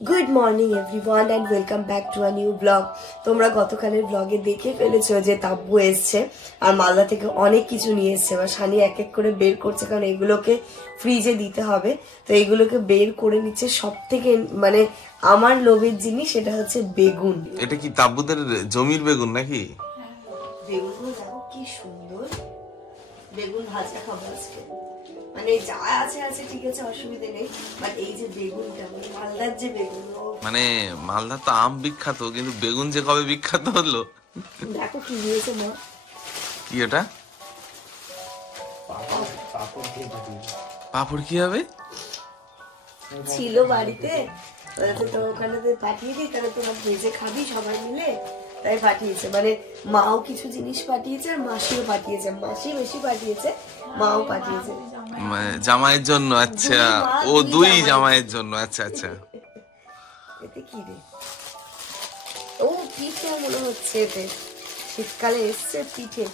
Good morning everyone and welcome back to a new blog. তোমরা গতকালের ব্লগে দেখে ফেলেছো যে তাব্বু এসেছে আর মালদা থেকে অনেক কিছু নিয়ে এসেছে। এবার শানি এক এক করে বের করছে কারণ এগুলোকে ফ্রিজে দিতে হবে, তো এগুলোকে বের করে নিচ্ছে। সবথেকে মানে আমার লোভের জিনিস সেটা হচ্ছে বেগুন। এটা কি তাব্বুদের জমির বেগুন নাকি? বেগুনগুলো দেখো কি সুন্দর, বেগুন ভাজা খাবো আজকে। মানে যা আছে আছে ঠিক আছে, অসুবিধা নেই, বাট এই যে বেগুনটা মানে মালদার যে বেগুন, মানে মালদা তো আম বিখ্যাত, কিন্তু বেগুন যে কবে বিখ্যাত হলো। দেখো কি হয়েছে মা, কি ওটা? পাপড় কি হবে? ছিল বাড়িতে, তো ওখানে পাঠিয়ে দিই, তাহলে তোমার ভেজে খাবি সবাই মিলে, তাই পাঠিয়েছে। মানে মাও কিছু জিনিস পাঠিয়েছে আর মাসিও পাঠিয়েছে, মাসি বেশি পাঠিয়েছে, মাও পাঠিয়েছে জামাইয়ের জন্য। আচ্ছা, ও দুই জামাইয়ের জন্য। আচ্ছা আচ্ছা, এতে কি রে? ও পিঠে মনে হচ্ছে, এতে শীতকালে এসছে পিঠে।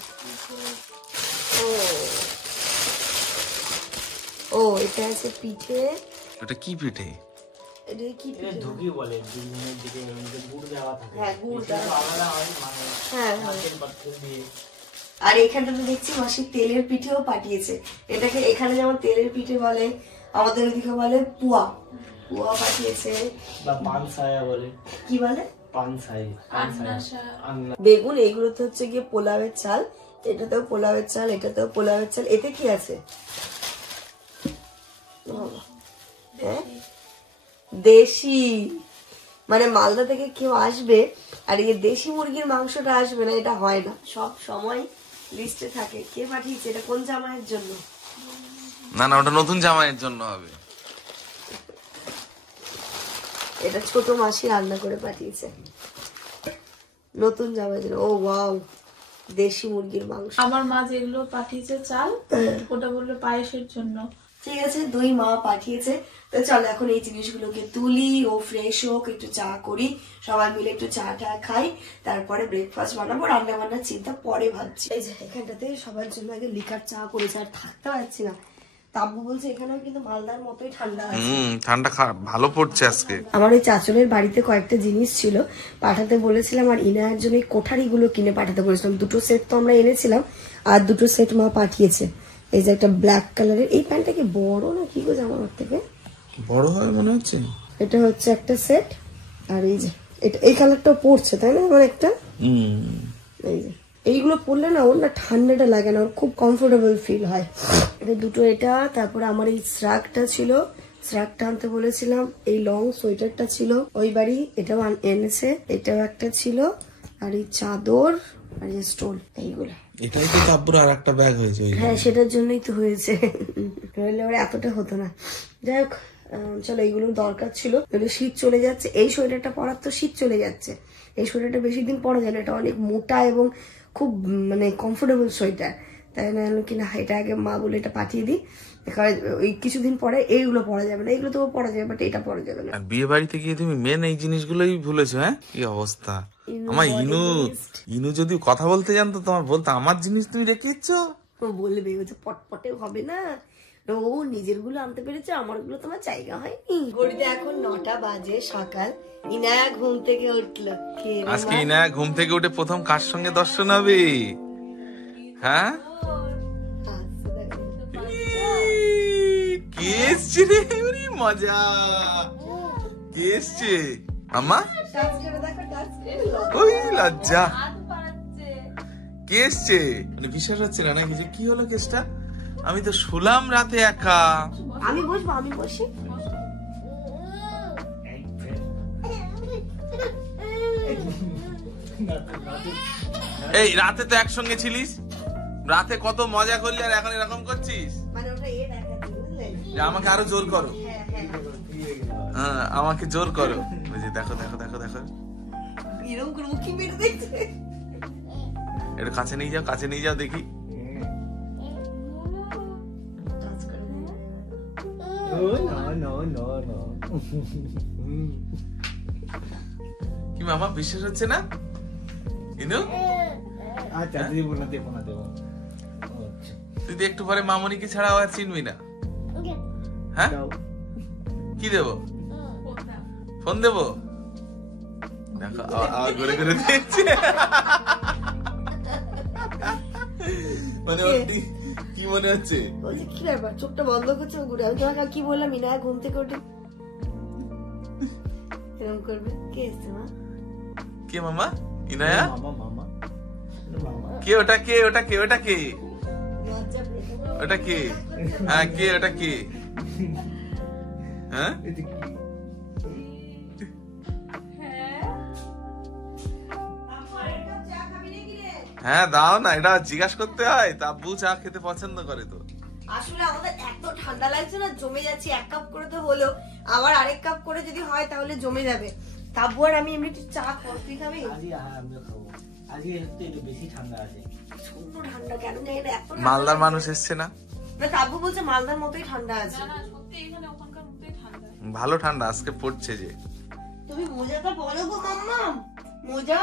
ও এটা আছে পিঠে। ওটা কি পিঠে? এটা কি পিঠে? ধুকি বলে, দিনের দিকে গুড় দেওয়া থাকে। হ্যাঁ, গুড় দেওয়া আলাদা হয়, মানে হ্যাঁ নারকেল পাথর দিয়ে। আর এখানটাতে দেখছি মাসি তেলের পিঠেও পাঠিয়েছে। এটাকে এখানে যেমন তেলের পিঠে বলে, আমাদের ওদিকে বলে পুয়া, পুয়া পাঠিয়েছে। বা পানসায়া বলে। কি বলে? বেগুন এইগুলো তো হচ্ছে গিয়ে পোলাওয়ের চাল, এটাতেও পোলাওয়ের চাল, এটাতেও পোলাওয়ের চাল। এতে কি আছে? হ্যাঁ, দেশি। মানে মালদা থেকে কেউ আসবে আর এই দেশি মুরগির মাংসটা আসবে না, এটা হয় না। সব সময় লিস্টে থাকে কে পাঠিয়েছে, এটা কোন জামাইয়ের জন্য? না না, ওটা নতুন জামাইয়ের জন্য হবে। এটা ছোট মাসি রান্না করে পাঠিয়েছে নতুন জামাইয়ের জন্য। ও ওয়াও, দেশি মুরগির মাংস। আমার মা যেগুলো পাঠিয়েছে চাল, ওটা বললো পায়েসের জন্য। ঠিক আছে, দুই মা পাঠিয়েছে। তো চলো এখন এই জিনিসগুলোকে তুলি, ও ফ্রেশ হোক, একটু চা করি, সবাই মিলে একটু চা টা খাই, তারপরে ব্রেকফাস্ট বানাবো। রান্না বান্নার চিন্তা পরে ভাবছি। এই যে এখানটাতে সবার জন্য আগে লিকার চা করেছে, আর থাকতে পারছি না। তাব্বু বলছে এখানেও কিন্তু মালদার মতোই ঠান্ডা আছে। ঠান্ডা ভালো পড়ছে আজকে। আমার ওই চাচলের বাড়িতে কয়েকটা জিনিস ছিল, পাঠাতে বলেছিলাম, আর ইনায়ের জন্য এই কোঠারিগুলো কিনে পাঠাতে বলেছিলাম। দুটো সেট তো আমরা এনেছিলাম, আর দুটো সেট মা পাঠিয়েছে। এই যে একটা ব্ল্যাক কালারের, এই প্যান্টটা কি বড় না কি গো জামার থেকে? বড় হয় মনে হচ্ছে। এটা হচ্ছে একটা সেট, আর এই যে এটা এই কালারটাও পড়ছে, তাই না? আমার একটা এই যে এইগুলো পরলে না ওর না ঠান্ডাটা লাগে না, ওর খুব কমফোর্টেবল ফিল হয়। এটা দুটো, এটা, তারপরে আমার এই শ্রাগটা ছিল, শ্রাগটা আনতে বলেছিলাম। এই লং সোয়েটারটা ছিল ওই বাড়ি, এটাও এনেছে, এটাও একটা ছিল, আর এই চাদর আর এই স্টোল, এইগুলো। এটাই তো তারপর আর একটা ব্যাগ হয়েছে। হ্যাঁ, সেটার জন্যই তো হয়েছে, নইলে ওরা এতটা হতো না। যাই হোক, চলো এইগুলোর দরকার ছিল, শীত চলে যাচ্ছে। এই সোয়েটারটা পরার তো শীত চলে যাচ্ছে, এই সোয়েটারটা বেশি দিন পরা যায় না, এটা অনেক মোটা এবং খুব মানে কমফোর্টেবল সোয়েটার, তাই না কিনা এটা আগে মা বলে এটা পাঠিয়ে দিই। ওই কিছুদিন পরে এইগুলো পরা যাবে না, এইগুলো তো পরা যাবে, বাট এটা পরা যাবে না। বিয়ে বাড়িতে গিয়ে তুমি মেন এই জিনিসগুলোই ভুলেছো। হ্যাঁ, কি অবস্থা। আমার ইনু যদি কথা বলতে জানতো তোমার বলতো, আমার জিনিস তুমি রেখেছ। ও বলবে ও যে পটপটেও হবে না, ও নিজের গুলো আনতে পেরেছে, আমার গুলো তোমার জায়গা হয়নি। ঘড়িতে এখন 9টা বাজে সকাল। ইনায়া ঘুম থেকে উঠলো। আজকে ইনায়া ঘুম থেকে উঠে প্রথম কার সঙ্গে দর্শন হবে? হ্যাঁ, কে এসছে রে? মজা, কে এসছে? আম্মা, ওই লজ্জা, কে এসছে? মানে বিশ্বাস হচ্ছে না নাকি যে কি হলো কেসটা? আমি তো শুলাম রাতে একা। আমি বসবো, আমি বসি। এই রাতে তো একসঙ্গে ছিলিস, রাতে কত মজা করলি, আর এখন এরকম করছিস? মানে ওটা দেখাচ্ছি, বুঝলেন? যে আমাকে আরো জোর করো। হ্যাঁ, আমাকে জোর করো। দেখো দেখো দেখো দেখো, এরকম করে মুখি মেরে দেখছে। একটু কাছে নিয়ে যাও, কাছে নিয়ে যাও দেখি। কি মামা, বিশ্বাস হচ্ছে না? ইনু, আচ্ছা দেবো না, দেবো না, দেবো। তুই একটু পরে মামনিকে ছাড়া আর চিনবি না। হ্যাঁ, কি দেবো? ফোন দেবো? দেখো আবার ঘুরে ঘুরে দেখছে। মানে ওর কি মনে হচ্ছে? বলছে কি ব্যাপার, চোখটা বন্ধ করছে ঘুরে। আমি তোমাকে কি বললাম, ইনায়া ঘুম থেকে উঠে এরকম করবে। কে এসছে মা? কে মামা? ইনায়া? মামা মামা মামা কে ওটা? কে ওটা? কে ওটা? কে লজ্জা পেয়ে ওটা? কে? হ্যাঁ কে ওটা? কে? হ্যাঁ এটা কি? হ্যাঁ দাও না, এটা জিজ্ঞাসা করতে হয়। তা আব্বু চা খেতে পছন্দ করে তো। আসলে আমাদের এত ঠান্ডা লাগছে না, জমে যাচ্ছে। 1 কাপ করে তো হলো, আবার আরেক কাপ করে যদি হয় তাহলে জমে যাবে। তারপর আমি এমনি একটু চা খাবো, তুই খাবি? আজকে আমিও খাবো। আজকে একটু বেশি ঠান্ডা আছে। প্রচন্ড ঠান্ডা, কেন জানি না, এত ঠান্ডা মালদার লাগছে। মানুষ এসছে না? না, তাব্বু বলছে মালদার মতোই ঠান্ডা আছে। না না সত্যি এখানে ওখানকার মতোই ঠান্ডা। ভালো ঠান্ডা আজকে পড়ছে যে। তুমি মোজাটা পরো গো মাম্মা, মোজা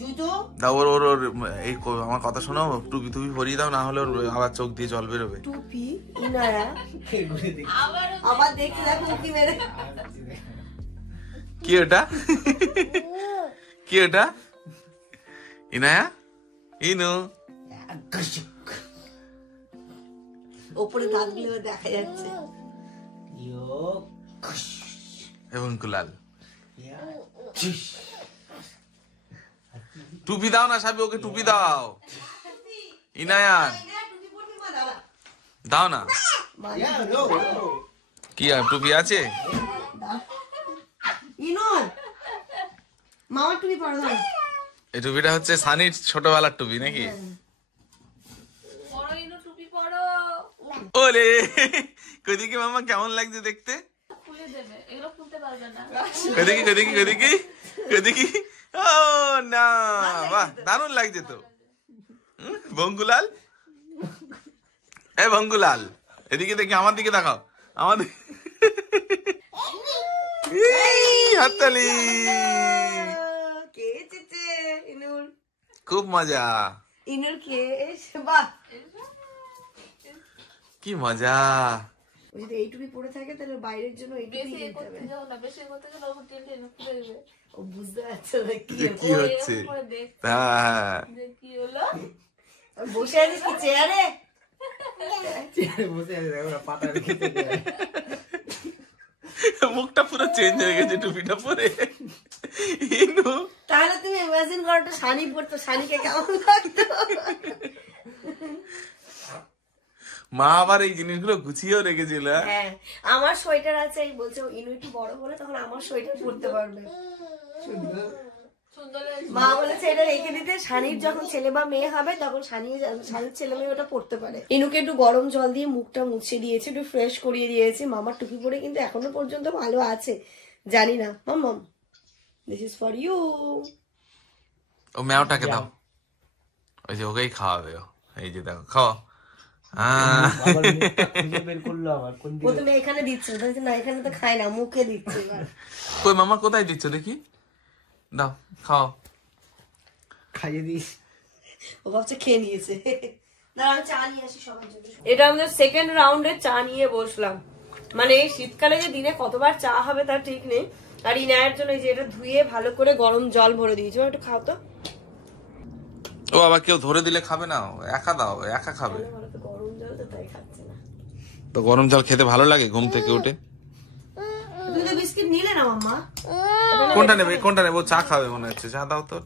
জুতো। দাও ওর ওর ওর এই আমার কথা শোনো, টুপি টুপি ভরিয়ে দাও, না হলে ওর আবার চোখ দিয়ে জল বেরোবে। টুপি ইনায়া ঘুরে দেখি। আবার দেখতে দেখো উকি মেরে। কি ওটা? কি ওটা? ইনায়া? ইনু? ওপরে দাঁতগুলো দেখা যাচ্ছে। ইয়ো এবং কুলাল ইয়া চিশ। টুপি দাও না সাবি, ওকে টুপি দাও। ইনায়ান টুপি পরবি মা? দাঁড়া। দাও না। ইয়া নো কি আর টুপি আছে? ইনুন মামা টুপি পরো। এই টুপিটা হচ্ছে সানির ছোটবেলার টুপি নাকি? পরো ইনু, টুপি পরো। ওরে কদিকে মামা কেমন লাগছে দেখতে? খুলে দেবে, এগুলো খুলতে পারবে না। কদিকে কদিকে কদিকে কদিকে? ও না, বাহ দারুণ লাগছে তো। ভঙ্গুলাল, এ ভঙ্গুলাল এদিকে দেখি, আমার দিকে দেখাও, আমার হাততালি। কে এসেছে? ইনুর। খুব মজা, ইনুর কে এসে? বাহ, কি মজা। ও যদি এই টুপি পরে থাকে তাহলে বাইরের জন্য এই টুপি বেশি কিনতে করতে হবে। যাও না, বেশি করতে গেলে ওপর টেনে খুলে দেবে। ও বুঝতে পারছো না কি যে কি ও হচ্ছে? এরকম করে দেখছে হ্যাঁ যে কি হলো। বসে আছিস কি চেয়ারে? চেয়ারে বসে আছে, দেখো না পাতা রেখেছে চেয়ারে। মুখটা পুরো চেঞ্জ হয়ে গেছে টুপিটা পরে। ইনু তাহলে তুমি ইমাজিন করো একটা শানি পরতো, শানিকে কেমন লাগতো? মা আবার এই জিনিসগুলো গুছিয়েও রেখেছিল। হ্যাঁ, আমার সোয়েটার আছে, এই বলছে ইনু একটু বড় হলে তখন আমার সোয়েটার পরতে পারবে। সুন্দর হয়েছে। মা বলেছে এটা রেখে দিতে, শানির যখন ছেলে বা মেয়ে হবে তখন শানির ছেলে মেয়ে ওটা পড়তে পারে। ইনুকে একটু গরম জল দিয়ে মুখটা মুছে দিয়েছে, একটু ফ্রেশ করিয়ে দিয়েছি। মামার টুপি পরে কিন্তু এখনো পর্যন্ত ভালো আছে, জানি না। মাম্মাম দিস ইজ ফর ইউ। ও ম্যাওটাকে দাও, ওই যে ওকেই খাওয়াবে ও। এই যে দেখো খাওয়া। আবার মুখটা খুঁজে বের করলো আবার কোন দিকে। প্রথমে এখানে দিচ্ছে, বলছে না এখানে তো খায় না, মুখে দিচ্ছে। এবার কই মামা কোথায় দিচ্ছ দেখি, দাও খাও। খাইয়ে দিস। ও ভাবছে খেয়ে নিয়েছে। দাঁড়া আমি চা নিয়ে আসি সবার জন্য। এটা আমাদের সেকেন্ড রাউন্ডে চা নিয়ে বসলাম। মানে এই শীতকালে যে দিনে কতবার চা হবে তার ঠিক নেই। আর ইনায়ের জন্য এই যে এটা ধুয়ে ভালো করে গরম জল ভরে দিয়েছি। একটু খাও তো। ও আবার কেউ ধরে দিলে খাবে না, একা দাও, একা খাবে। ভালো তো গরম জল তো তাই খাচ্ছে না। তো গরম জল খেতে ভালো লাগে ঘুম থেকে উঠে। তুমি তো বিস্কিট নিলে না মাম্মা? কোনটা নেবে, কোনটা নেবো? চা খাবে মনে হচ্ছে, চা দাও তো,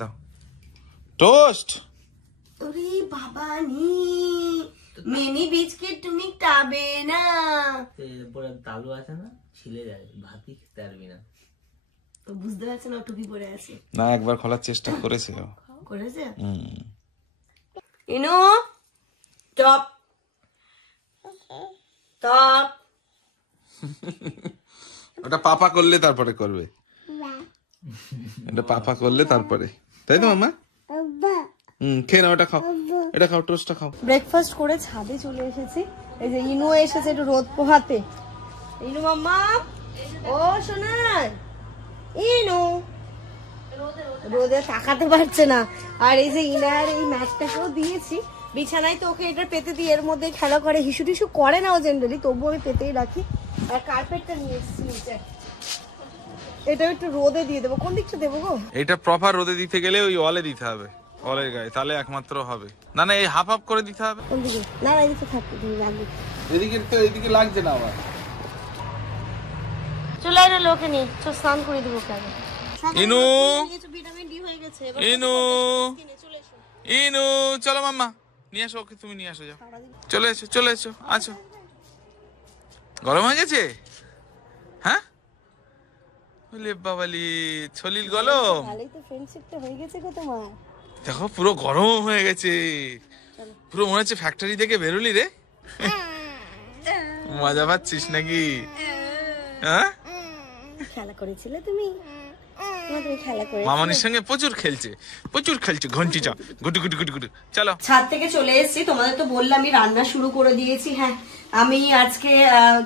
দাও টোস্ট। ওরে বাবা নি, মিনি বিস্কিট তুমি খাবে না? এরপরে তালু আছে না, ছিলে যায়, ভাতই খেতে পারবি না। তো বুঝতে পারছে না টুপি পরে আছে। না একবার খোলার চেষ্টা করেছিল। করেছে? হুম। ইনু টপ টপ। ওটা পাপা করলে তারপরে করবে, এটা পাপা করলে তারপরে, তাই তো মামা? খেয়ে নাও, এটা খাও, এটা খাও, টোস্টটা খাও। ব্রেকফাস্ট করে ছাদে চলে এসেছি। এই যে ইনু এসেছে একটু রোদ পোহাতে। ইনু মাম্মা, ও শোনা, ইনু রোদে তাকাতে পারছে না। আর এই যে ইনার এই ম্যাটটাকেও দিয়েছি বিছানায়, তো ওকে এটা পেতে দিয়ে এর মধ্যে খেলা করে, হিসু টিসু করে না ও জেনারেলি, তবুও আমি পেতেই রাখি। আর কার্পেটটা নিয়ে এসেছি নিচে। এটা একটু রোদে দিয়ে দেবো। কোন দিকটা দেবো গো? এটা প্রপার রোদে দিতে গেলে ওই ওয়ালে দিতে হবে, ওয়ালের গায়ে, তাহলে একমাত্র হবে। না না, এই হাফ হাফ করে দিতে হবে। কোন দিকে? না না, এদিকে থাকবে, তুমি লাগবে। এদিকে তো এদিকে লাগছে না আমার। চলে আয় লোকে নেই, চল স্নান করে দেবো কেন? ইনু ভিটামিন ডি হয়ে গেছে। ইনু ইনু চলো মাম্মা নিয়ে আসো ওকে, তুমি নিয়ে আসো, যাও চলে এসো চলে এসো, আছো। গরম হয়ে গেছে? হ্যাঁ বলে বাবালি ছলিল গলম। ভালোই তো ফ্রেন্ডশিপটা হয়ে গেছে গো তোমার। দেখো পুরো গরম হয়ে গেছে, পুরো মনে হচ্ছে ফ্যাক্টরি থেকে বেরোলি রে। মজা পাচ্ছিস নাকি? হ্যাঁ খেলা করেছিলে তুমি? খেলা করে মামনির সঙ্গে প্রচুর খেলছে ঘন্টি চা গুটু গুটু গুটু গুটু। চলো ছাদ থেকে চলে এসেছি, তোমাদের তো বললাম আমি রান্না শুরু করে দিয়েছি। হ্যাঁ, আমি আজকে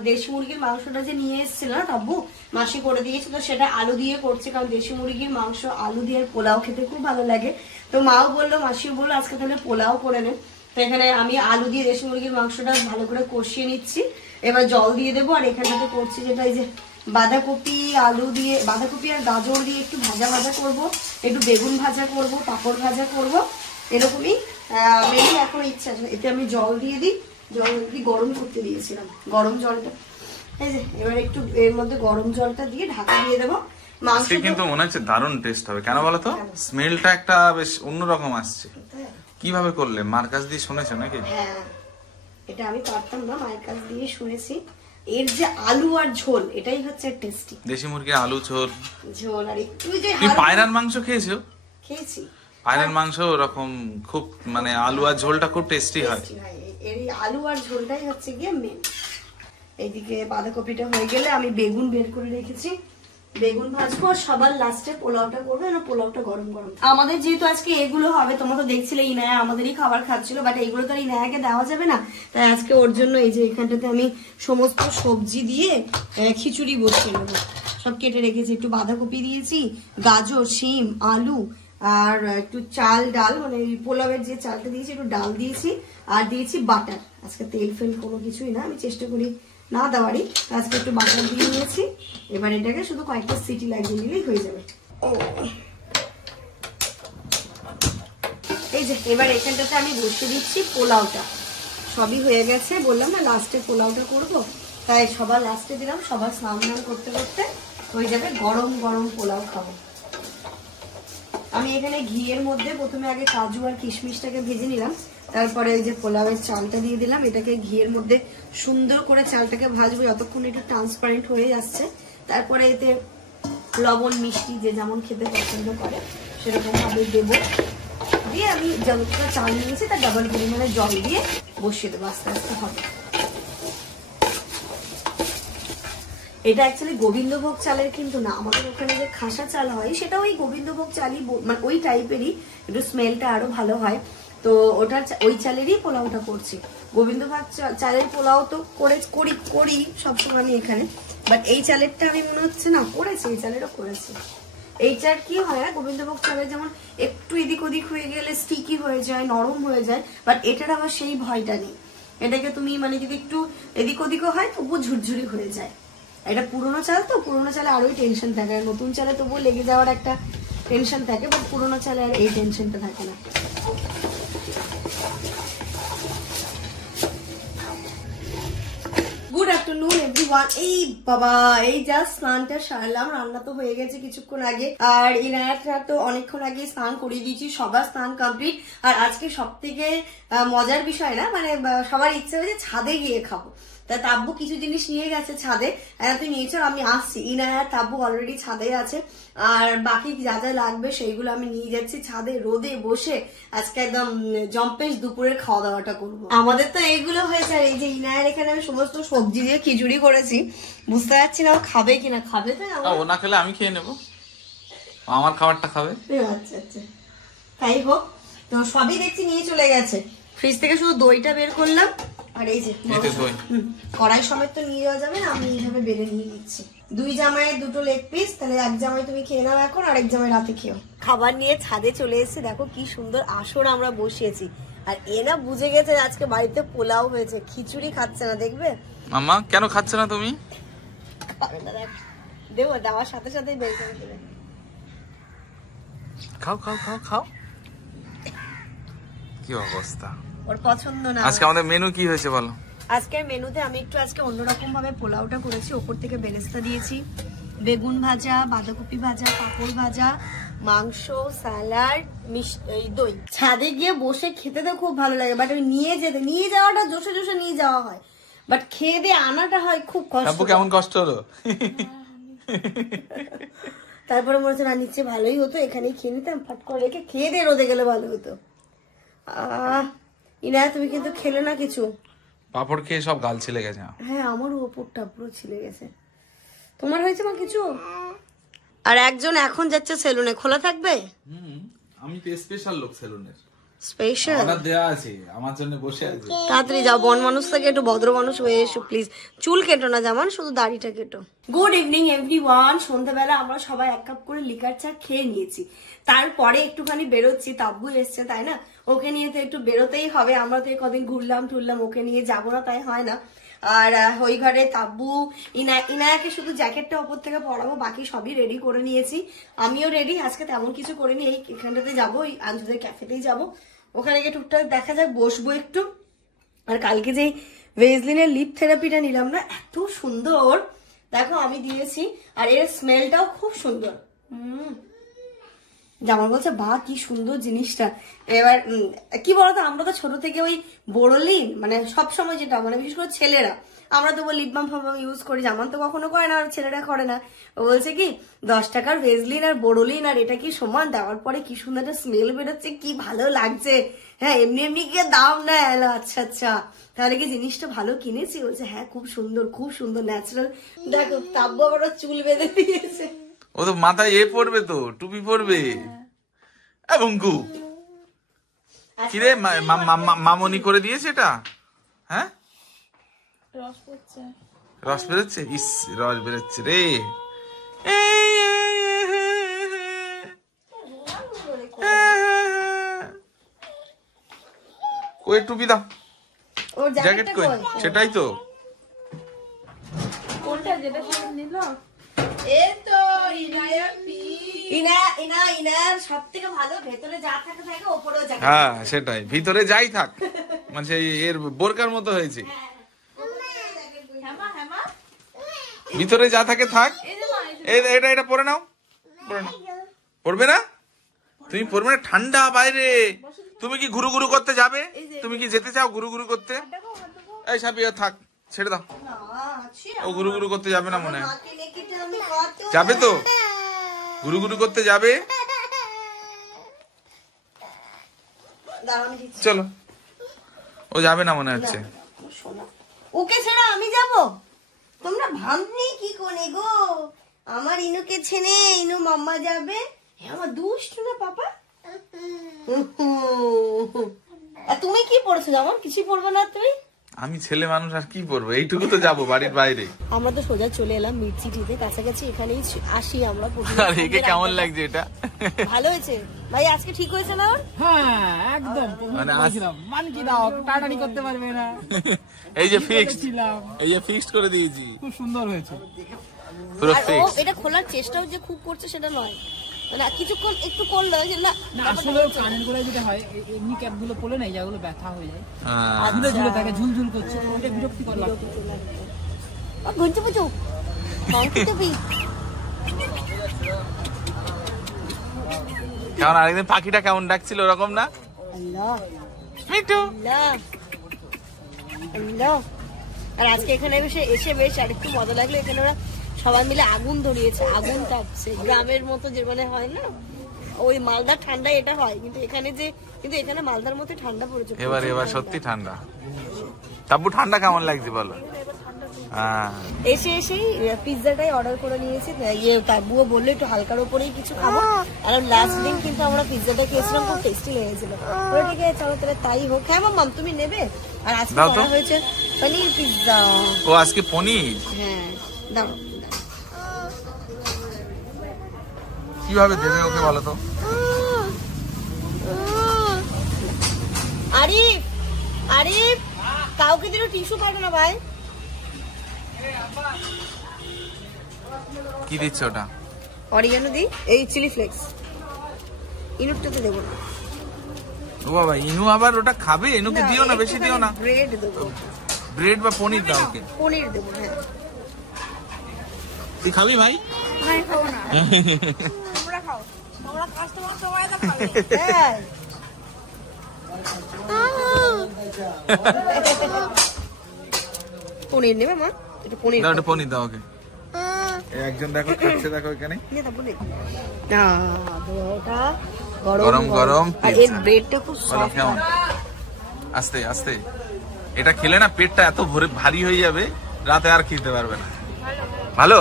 দেশি মুরগির মাংসটা যে নিয়ে এসেছিল না তাব্বু, মাসি করে দিয়েছে, তো সেটা আলু দিয়ে করছে, কারণ দেশি মুরগির মাংস আলু দিয়ে পোলাও খেতে খুব ভালো লাগে। তো মাও বললো, মাসিও বললো আজকে তাহলে পোলাও করে নে। তো এখানে আমি আলু দিয়ে দেশি মুরগির মাংসটা ভালো করে কষিয়ে নিচ্ছি, এবার জল দিয়ে দেবো। আর এখানটাতে করছি যেটা এই যে বাঁধাকপি আলু দিয়ে, বাঁধাকপি আর গাজর দিয়ে একটু ভাজা ভাজা করবো, একটু বেগুন ভাজা করবো, পাঁপড় ভাজা করবো, এরকমই মেনু এখন ইচ্ছা আছে। এতে আমি জল দিয়ে দিই, জল দিয়ে গরম করতে দিয়েছিলাম, গরম জলটা এই যে এবার একটু এর মধ্যে গরম জলটা দিয়ে ঢাকা দিয়ে দেবো। মাংস কিন্তু মনে হচ্ছে দারুণ টেস্ট হবে, কেন বলো তো? স্মেলটা একটা বেশ অন্যরকম আসছে। কিভাবে করলে? মার কাছ দিয়ে শুনেছো নাকি? হ্যাঁ, এটা আমি পারতাম না, মায়ের কাছ দিয়ে শুনেছি। এর যে আলু আর ঝোল, এটাই হচ্ছে টেস্টি। দেশি মুরগির আলু ঝোল আর একটু যে তুমি পায়রার মাংস খেয়েছো? খেয়েছি, পায়রার মাংস ওরকম খুব মানে আলু আর ঝোলটা খুব টেস্টি হয়। এর আলু আর ঝোলটাই হচ্ছে গিয়ে মেন। এইদিকে বাঁধাকপিটা হয়ে গেলে আমি বেগুন বের করে রেখেছি, বেগুন ভাজবো। সবার লাস্টে পোলাওটা করবো, না পোলাওটা গরম গরম। আমাদের যেহেতু আজকে এগুলো হবে, তোমরা তো দেখছিলে ইনায়া আমাদেরই খাবার খাচ্ছিল, বাট এগুলো তো আর ইনায়াকে দেওয়া যাবে না, তাই আজকে ওর জন্য এই যে এখানটাতে আমি সমস্ত সবজি দিয়ে খিচুড়ি বসিয়ে নেবো। সব কেটে রেখেছি, একটু বাঁধাকপি দিয়েছি, গাজর, শিম, আলু, আর একটু চাল ডাল, মানে পোলাওয়ের যে চালটা দিয়েছি একটু ডাল দিয়েছি, আর দিয়েছি বাটার। আজকে তেল ফেল কোনো কিছুই না, আমি চেষ্টা করি না দেওয়ারই, আজকে একটু বাটার দিয়ে নিয়েছি। এবার এটাকে শুধু কয়েকটা সিটি লাগিয়ে নিলেই হয়ে যাবে। এই যে এবার এখানটাতে আমি বসিয়ে দিচ্ছি পোলাওটা। সবই হয়ে গেছে, বললাম না লাস্টে পোলাওটা করবো, তাই সবার লাস্টে দিলাম। সবার স্নান দান করতে করতে হয়ে যাবে, গরম গরম পোলাও খাবো। আমি এখানে ঘিয়ের মধ্যে প্রথমে আগে কাজু আর কিশমিশটাকে ভেজে নিলাম, তারপরে এই যে পোলাওয়ের চালটা দিয়ে দিলাম। এটাকে ঘিয়ের মধ্যে সুন্দর করে চালটাকে ভাজবো যতক্ষণ একটু ট্রান্সপারেন্ট হয়ে যাচ্ছে। তারপরে এতে লবণ মিষ্টি যে যেমন খেতে পছন্দ করে সেরকম ভাবে দেবো, দিয়ে আমি যতটা চাল নিয়েছি তার ডাবল পরিমাণে জল দিয়ে বসিয়ে দেবো, আস্তে আস্তে হবে। এটা অ্যাকচুয়ালি গোবিন্দভোগ চালের কিন্তু না, আমাদের ওখানে যে খাসা চাল হয় সেটা ওই গোবিন্দভোগ চালই, মানে ওই টাইপেরই, একটু স্মেলটা আরো ভালো হয়। তো ওটা ওই চালেরই পোলাওটা করছি। গোবিন্দভোগ চালের পোলাও তো করি সবসময় আমি এখানে, বাট এই চালেরটা আমি মনে হচ্ছে না করেছি, এই চালেরও করেছি। এইটার কি হয় না, গোবিন্দভোগ চালের যেমন একটু এদিক ওদিক হয়ে গেলে স্টিকি হয়ে যায়, নরম হয়ে যায়, বাট এটার আবার সেই ভয়টা নেই। এটাকে তুমি মানে যদি একটু এদিক ওদিকও হয় তবুও ঝুরঝুরি হয়ে যায়। এটা পুরোনো চাল তো, পুরোনো চালে আরোই টেনশন থাকে, আর নতুন চালে তবুও লেগে যাওয়ার একটা টেনশন থাকে, বাট পুরোনো চালে আর এই টেনশনটা থাকে না। Good afternoon everyone. এই বাবা, এই জাস্ট স্নানটা সারলাম, রান্না তো হয়ে গেছে কিছুক্ষণ আগে, আর ইনায়াতরা তো অনেকক্ষণ আগে স্নান করিয়ে দিয়েছি, সবার স্নান কমপ্লিট। আর আজকে সব থেকে মজার বিষয় না, মানে সবার ইচ্ছে হয়েছে ছাদে গিয়ে খাবো, তা তাব্বু কিছু জিনিস নিয়ে গেছে ছাদে। তুই নিয়েছ, আমি আসছি। ইনায়া তাব্বু অলরেডি ছাদে আছে, আর বাকি যা যা লাগবে সেইগুলো আমি নিয়ে যাচ্ছি ছাদে, রোদে বসে আজকে একদম জম্পেশ দুপুরের খাওয়া দাওয়াটা করবো। আমাদের তো এইগুলো হয়েছে, আর এই যে ইনায়ার এখানে আমি সমস্ত সবজি দিয়ে খিচুড়ি করেছি, বুঝতে পারছি না ও খাবে কিনা। খাবে তো? ও না খেলে আমি খেয়ে নেবো, আমার খাবারটা খাবে। আচ্ছা আচ্ছা, তাই হোক। তো সবই দেখছি নিয়ে চলে গেছে, ফ্রিজ থেকে শুধু দইটা বের করলাম, আর এই যে কড়াই সমেত তো নিয়ে যাওয়া যাবে না, আমি এইভাবে বেড়ে নিয়ে নিচ্ছি। দুই জামাইয়ের দুটো লেগ পিস, তাহলে এক জামাই তুমি খেয়ে নাও এখন, আর এক জামাই রাতে খেও। খাবার নিয়ে ছাদে চলে এসেছি, দেখো কি সুন্দর আসর আমরা বসিয়েছি, আর এ না বুঝে গেছে আজকে বাড়িতে পোলাও হয়েছে, খিচুড়ি খাচ্ছে না। দেখবে মাম্মা কেন খাচ্ছে না তুমি? দেবো, দেওয়ার সাথে সাথেই বের করে দেবে। খাও খাও খাও খাও। কি অবস্থা, ওর পছন্দ না। আজকে আমাদের মেনু কি হয়েছে বলো? আজকের মেনুতে আমি একটু আজকে অন্যরকম ভাবে পোলাওটা করেছি। ওপর থেকে বেরেস্তা দিয়েছি, বেগুন ভাজা, বাঁধাকপি ভাজা, পাঁপড় ভাজা, মাংস, স্যালাড, এই দই। ছাদে গিয়ে বসে খেতে তো খুব ভালো লাগে, বাট ওই নিয়ে যাওয়াটা জোশে জোশে নিয়ে যাওয়া হয়, বাট খেয়ে দিয়ে আনাটা হয় খুব কষ্ট। কেমন কষ্ট হলো? তারপরে মনে হচ্ছে না নিচে ভালোই হতো, এখানেই খেয়ে নিতাম, ফট করে রেখে খেয়ে দিয়ে রোদে গেলে ভালো হতো। ইনায়া তুমি কিন্তু খেলে না কিছু। পাপড় খেয়ে সব গাল ছিলে গেছে। হ্যাঁ, আমারও ওপরটা পুরো ছিলে গেছে। তোমার হয়েছে মা কিছু? আর একজন এখন যাচ্ছে সেলুনে, খোলা থাকবে? আমি তো স্পেশাল লোক সেলুনের, স্পেশাল অর্ডার দেয়া আছে, আমার জন্য বসে আছে। তাড়াতাড়ি যাও, বন মানুষ থেকে একটু ভদ্র মানুষ হয়ে এসো প্লিজ। চুল কেটো না জামান, শুধু দাড়িটা কেটো। Good evening everyone. সন্ধ্যাবেলা আমরা সবাই 1 কাপ করে লিকার চা খেয়ে নিয়েছি, তারপরে একটুখানি বেরোচ্ছি। তাব্বু এসছে তাই না, ওকে নিয়ে তো একটু বেরোতেই হবে। আমরা তো কদিন ঘুরলাম টুরলাম, ওকে নিয়ে যাবো না তাই হয় না। আর ওই ঘরে তাব্বু, ইনায়াকে শুধু জ্যাকেটটা ওপর থেকে পরাবো, বাকি সবই রেডি করে নিয়েছি। আমিও রেডি, আজকে তেমন কিছু করিনি, এখানটাতে যাবো, ওই আঞ্জুদের ক্যাফেতেই যাবো, ওখানে গিয়ে টুকটাক দেখা যাক, বসবো একটু। আর কালকে যে ভেজলিনের লিপ থেরাপিটা নিলাম না, এত সুন্দর দেখো আমি দিয়েছি, আর এর স্মেলটাও খুব সুন্দর। জামাল বলছে বা কি সুন্দর জিনিসটা। এবার কি বলতো, আমরা তো ছোট থেকে ওই বোরোলিন মানে সবসময় যেটা মানে বিশেষ করে ছেলেরা, আমরা তো লিপ বাম ফাম ইউজ করি, জামান তো কখনো করে না, আর ছেলেরা করে না। ও বলছে কি 10 টাকার ভেজলিন আর বোরোলিন আর এটা কি সমান, দেওয়ার পরে কি সুন্দর একটা স্মেল বেরোচ্ছে, কি ভালো লাগছে। হ্যাঁ, এমনি এমনি কি দাম নেয়? আচ্ছা আচ্ছা, তাহলে কি জিনিসটা ভালো কিনেছি? বলছে হ্যাঁ খুব সুন্দর ন্যাচারাল। দেখো তাব্বু আবার চুল বেঁধে দিয়েছে। ও তো মাথায় পড়বে, তো টুপি পড়বে। বঙ্কু কিরে, মামনি করে দিয়েছে এটা? হ্যাঁ, রস বেরোচ্ছে। ইস, রস বেরোচ্ছে রে। কই টুপি দাও, জ্যাকেট কই? সেটাই তো। কোনটা যেটা নিল? সব থেকে ভালো ভেতরে যা থাকে থাকে, ওপরেও যা। হ্যাঁ সেটাই, ভিতরে যাই থাক, মানে এর বোরকার মতো হয়েছে। ভিতরে যা থাকে থাক। এটা পরে নাও, পড়বে না? তুমি পড়বে না, ঠান্ডা বাইরে। তুমি কি ঘুরু ঘুরু করতে যাবে? তুমি কি যেতে চাও ঘুরু ঘুরু করতে? এই সাবিয়া থাক, ছেড়ে দাও। ও ঘুরু ঘুরু করতে যাবে না মনে হয়। যাবে তো, ঘুরু ঘুরু করতে যাবে। চলো, ও যাবে না মনে হচ্ছে। ওকে ছেড়ে আমি যাব? তোমরা ভাবনি কি করে গো, আমার ইনুকে ছেড়ে ইনু মাম্মা যাবে? আমার দুষ্ট না পাপা। তুমি কি পড়ছো? যেমন কিছুই পড়বে না তুমি? আমি ছেলে মানুষ, আর কি পড়বো, এইটুকু তো যাবো বাড়ির বাইরে। আমরা তো সোজা চলে এলাম মির্চিটিতে, কাছাকাছি এখানেই আসি আমরা। আর একে কেমন লাগছে এটা? ভালো হয়েছে ভাই, আজকে ঠিক হয়েছে না? হ্যাঁ একদম, মানে মান কি দাও, টাটানি করতে পারবে না। এই যে ফিক্সড, এই যে ফিক্সড করে দিয়েছি, খুব সুন্দর হয়েছে পুরো ফিক্সড। এটা খোলার চেষ্টাও যে খুব করছে সেটা নয়, না কিছুক্ষণ একটু করলো না। আসলে কানের গোড়ায় যেটা হয়, এমনি ক্যাপ গুলো পড়লে না, এইগুলো ব্যথা হয়ে যায়, ঝুলে ঝুলে থাকে, ঝুলঝুল করছে, ওটা বিরক্তিকর লাগছে। ঘুরতে পুজো কেমন? আরেকদিন পাখিটা কেমন ডাকছিল ওরকম না? মিঠু। আর আজকে এখানে এসে বেশ আরেকটু মজা লাগলো, এখানে ওরা সবাই মিলে আগুন ধরিয়েছে, আগুন তাপছে গ্রামের মতো যে মানে হয় না, ওই মালদার ঠান্ডা এটা হয়, কিন্তু এখানে মালদার মতো ঠান্ডা পড়েছে। এবার সত্যি ঠান্ডা। তাব্বু ঠান্ডা কেমন লাগছে বলো? এসেই পিৎজাটাই অর্ডার করে নিয়েছি। তাব্বুও বললো একটু হালকার উপরেই কিছু খাবো, আর লাস্ট দিন কিন্তু আমরা পিৎজাটা খেয়েছিলাম, খুব টেস্টি লেগেছিল। ঠিক আছে চলো তাহলে তাই হোক। হ্যাঁ মাম, তুমি নেবে? আর আজকে করা হয়েছে পনির পিৎজা। ও আজকে পনির? হ্যাঁ দাও। কিভাবে দেবে ওকে বলো তো? আরিফ কাউকে দিল টিস্যু পাবে না ভাই। কি দিচ্ছ ওটা? অরিগানো দিই, এই চিলি ফ্লেক্স। ইনুরটাতে দেবো না। ও বাবা, ইনু আবার ওটা খাবে? ইনুকে দিও না, বেশি দিও না। ব্রেড দেবো, ব্রেড বা পনির দাও ওকে। পনির দেবো। হ্যাঁ, তুই খাবি ভাই? খাবো না। তোমরা খাও, তোমরা কাস্টমার সময় তো খাবে। হ্যাঁ, পনির নেবে মা? এটা পনির দাও, এটা পনির দাও ওকে। একজন দেখো খাচ্ছে, দেখো এখানে গরম গরম। আর এর ব্রেডটা খুব সফট। কেমন? আস্তে আস্তে। এটা খেলে না পেটটা এত ভারী হয়ে যাবে, রাতে আর খেতে পারবে না। ভালো,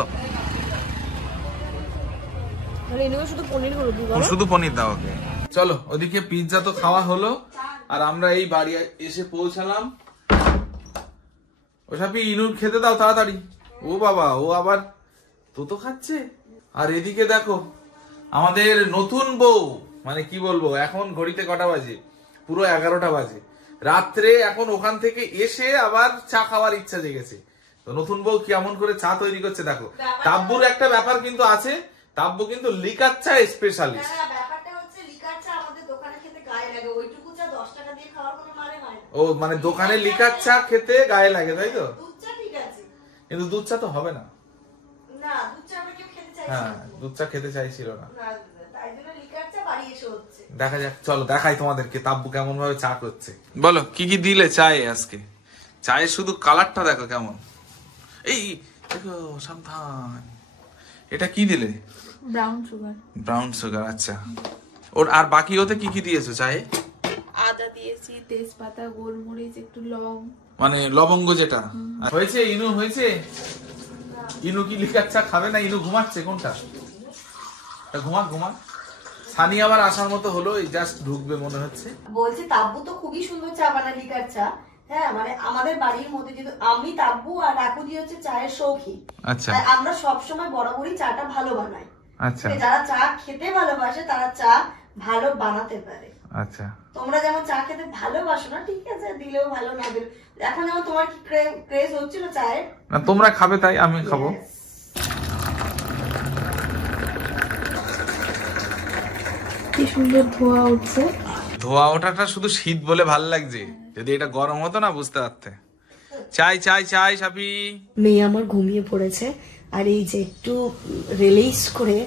শুধু পনির দাও ওকে। চলো, ওদিকে পিৎজা তো খাওয়া হলো, আর আমরা এই বাড়ি এসে পৌঁছালাম। ওসব ইনুর খেতে দাও তাড়াতাড়ি। ও বাবা, ও আবার তো খাচ্ছে। আর এদিকে দেখো আমাদের নতুন বউ, মানে কি বলবো, এখন ঘড়িতে কটা বাজে? পুরো 11টা বাজে রাত্রে। এখন ওখান থেকে এসে আবার চা খাওয়ার ইচ্ছা জেগেছে। তো নতুন বউ কেমন করে চা তৈরি করছে দেখো। তাব্বুর একটা ব্যাপার কিন্তু আছে, তাব্বু কিন্তু লিকার চা স্পেশালিস্ট। ও মানে দোকানে লিকার চা খেতে গায়ে লাগে, তাই তো? কিন্তু দুধ চা তো হবে না। হ্যাঁ, দুধ চা খেতে চাইছিল না। দেখা যাক, চলো দেখাই তোমাদেরকে তাব্বু কেমন ভাবে চা করছে। বলো কি কি দিলে চায়ে আজকে? চায়ের শুধু কালারটা দেখো কেমন। এই দেখো সাবধান, এটা কি দিলে? Brown sugar. ব্রাউন সুগার, আচ্ছা। ওর আর বাকি ওতে কি কি দিয়েছো চায়ে? আদা দিয়েছি, তেজপাতা, গোলমরিচ, একটু লং, মানে লবঙ্গ যেটা। হয়েছে ইনু, হয়েছে? ইনু কি লিকার চা খাবে না? ইনু ঘুমাচ্ছে কোনটা? ঘুমা। সানি আবার আসার মতো হলো, এই জাস্ট ঢুকবে মনে হচ্ছে। বলছে তাব্বু তো খুবই সুন্দর চা বানায়, লিকার চা। হ্যাঁ, মানে আমাদের বাড়ির মধ্যে যেহেতু আমি, তাব্বু আর রাকুদি হচ্ছে চায়ের শৌখিন। আচ্ছা, আমরা সবসময় বরাবরই চাটা ভালো বানাই। আচ্ছা, যারা চা খেতে ভালোবাসে তারা চা ভালো বানাতে পারে। আচ্ছা। তোমরা যেমন চা খেতে ভালোবাসো না, ঠিক আছে, দিলেও ভালো না দিলেও। এখন যেমন তোমার কি ক্রেজ হচ্ছিল চায়ের, না তোমরা খাবে তাই আমি খাবো। কি সুন্দর ধোয়া উঠছে। ধোয়া ওঠাটা শুধু শীত বলে ভাল লাগছে, যদি এটা গরম হতো না বুঝতে পারতে। চাই চাই চাই সাপি। মেয়ে আমার ঘুমিয়ে পড়েছে, আর এই যে একটু রিলিজ করে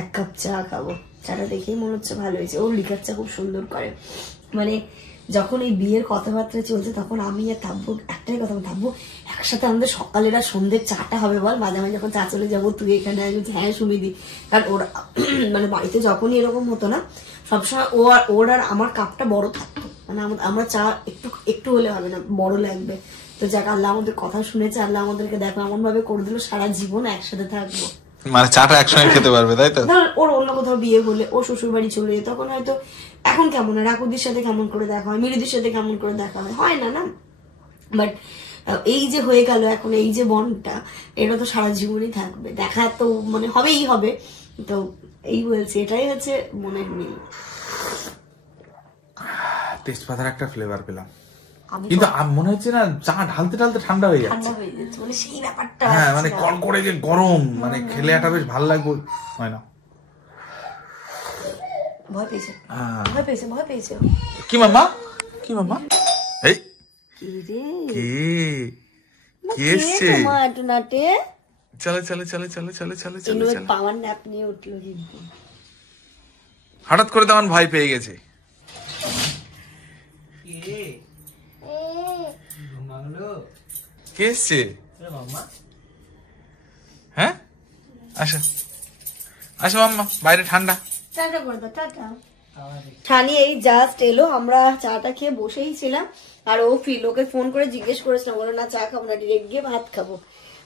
1 কাপ চা খাবো। চাটা দেখেই মনে হচ্ছে ভালো হয়েছে। ও লিকার চা খুব সুন্দর করে। মানে যখন এই বিয়ের কথাবার্তা চলছে তখন আমি আর তাব্বু একটাই কথা, তাব্বু একসাথে আমাদের সকালের আর সন্ধ্যের চাটা হবে বল। মাঝে মাঝে যখন চা চলে যাবো তুই এখানে আসবি, হ্যাঁ শুনি দি। কারণ ওরা মানে বাড়িতে যখনই এরকম হতো না, সবসময় ওর আর আমার কাপটা বড় থাকতো। মানে আমরা চা একটু হলে হবে না, বড় লাগবে। তো যাক, আল্লাহ আমাদের কথা শুনেছে, আল্লাহ আমাদেরকে দেখো এমন ভাবে করে দিল সারা জীবন একসাথে থাকবো। মানে চাটা একসঙ্গে খেতে পারবে, তাই তো? ধর ওর অন্য কোথাও বিয়ে হলে, ও শ্বশুর বাড়ি চলে যেত, তখন হয়তো এখন কেমন হয়, রাকুদির সাথে কেমন করে দেখা হয়, মিরিদির সাথে কেমন করে দেখা হয় না না। বাট এই যে হয়ে গেল এখন, এই যে বন্ডটা, এটা তো সারা জীবনই থাকবে। দেখা তো মানে হবেই হবে। তো এই বলছে, এটাই হচ্ছে মনের মিল। তেজপাতার একটা ফ্লেভার পেলাম, কিন্তু মনে হচ্ছে না চা ঢালতে ঢালতে ঠান্ডা হয়ে যাচ্ছে। মানে সেই ব্যাপারটা, হ্যাঁ মানে কড়কড়ে যে গরম, মানে খেলে একটা বেশ ভালো লাগবে, হয় না? ভয় পেয়েছে। কি মাম্মা, কি মাম্মা? এই কে এসছে? চলে পাওয়ার ন্যাপ নিয়ে উঠলো, কিন্তু হঠাৎ করে তখন ভয় পেয়ে গেছে। কে এসছে? হ্যাঁ, আসো মাম্মা, বাইরে ঠান্ডা। ছানি এই জাস্ট এলো, আমরা চাটা খেয়ে বসেই ছিলাম। আর ওকে ফোন করে জিজ্ঞেস করেছিলাম, বলো না চা খাবো না, ডিরেক্ট গিয়ে ভাত খাবো।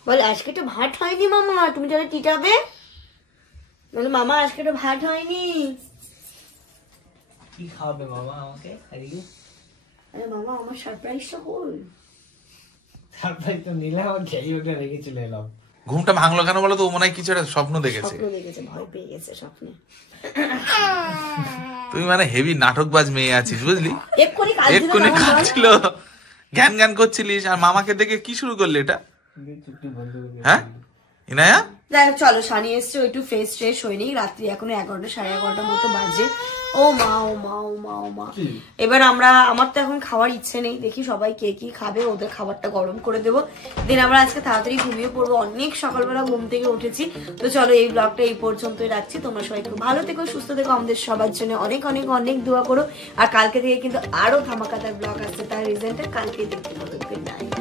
বলে আজকে তো ভাত হয়নি মামা, তুমি তাহলে টিটাবে? বলে মামা আজকে তো ভাত হয়নি। কি খাওয়াবে মামা আমাকে? আরে মামা আমার সারপ্রাইজটা বল। সারপ্রাইজ তো নিলাম, আর খেয়ে ওটা রেখে চলে এলাম। ঘুমটা ভাঙলো কেন বলো তো? ও মনে হয় কিছু একটা স্বপ্ন দেখেছে, ভয় পেয়ে গেছে স্বপ্নে। তুমি মানে হেভি নাটকবাজ মেয়ে আছিস, বুঝলি? এক্ষুনি কাঁদছিল, জ্ঞান করছিলিস, আর মামাকে দেখে কি শুরু করলি এটা? হ্যাঁ ইনায়া যাই হোক চলো, সানি এসছে, একটু ফ্রেশ ট্রেশ হয়নি, রাত্রি এখনো 11টা 11:30 মতো বাজে। ও মা ও মা ও মা ও মা, এবার আমার তো এখন খাওয়ার ইচ্ছে নেই, দেখি সবাই কে কি খাবে, ওদের খাবারটা গরম করে দেবো, দেন আমরা আজকে তাড়াতাড়ি ঘুমিয়ে পড়বো। অনেক সকালবেলা ঘুম থেকে উঠেছি। তো চলো এই ব্লগটা এই পর্যন্তই রাখছি। তোমরা সবাই খুব ভালো থেকো, সুস্থ থেকো, আমাদের সবার জন্য অনেক অনেক অনেক দোয়া করো। আর কালকে থেকে কিন্তু আরো ধামাকাদার ব্লগ আসছে, তার রিজনটা কালকে দেখতে পাবো। Good night.